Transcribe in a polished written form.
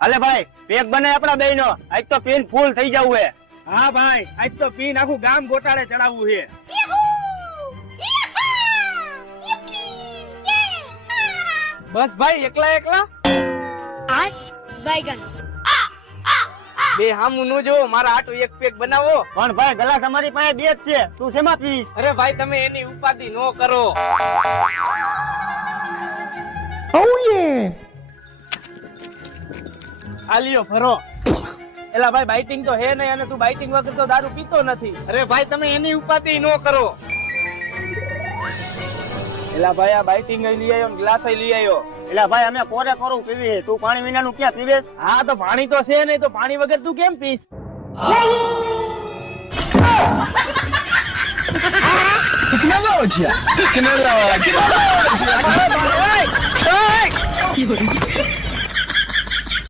હાલે ભાઈ પેક બને આપડા બેયનો આજ તો પીન ફૂલ થઈ જવું હે હા ભાઈ આજ તો પીન આખું ગામ ગોટાળે ચડાવવું છે બસ ભાઈ એકલા એકલા बैगन બે હામું નો જો મારા આટો એક પેક બનાવો. પણ ભાઈ ગ્લાસ અમારી પાસે બે જ છે તું શેમાં પીશ અરે ભાઈ તમે એની ઉપાધિ નો કરો. આલિયો ભરો. એલા ભાઈ બાઇટિંગ તો હે નહીં અને તું બાઇટિંગ વગર તો દારૂ પીતો નથી. અરે ભાઈ તમે એની ઉપાધિ નો કરો. એલા ભાઈ આ બાઇટિંગ લઈ આવ્યો ગ્લાસ લઈ આવ્યો. એટલે ભાઈ અમે કોરે કોરું પીવી તું પાણી વિનાનું ક્યાં પીવેશ હા તો પાણી તો છે નહીં તો પાણી વગર તું કેમ પીશ? Tecnologia! Tecnologia!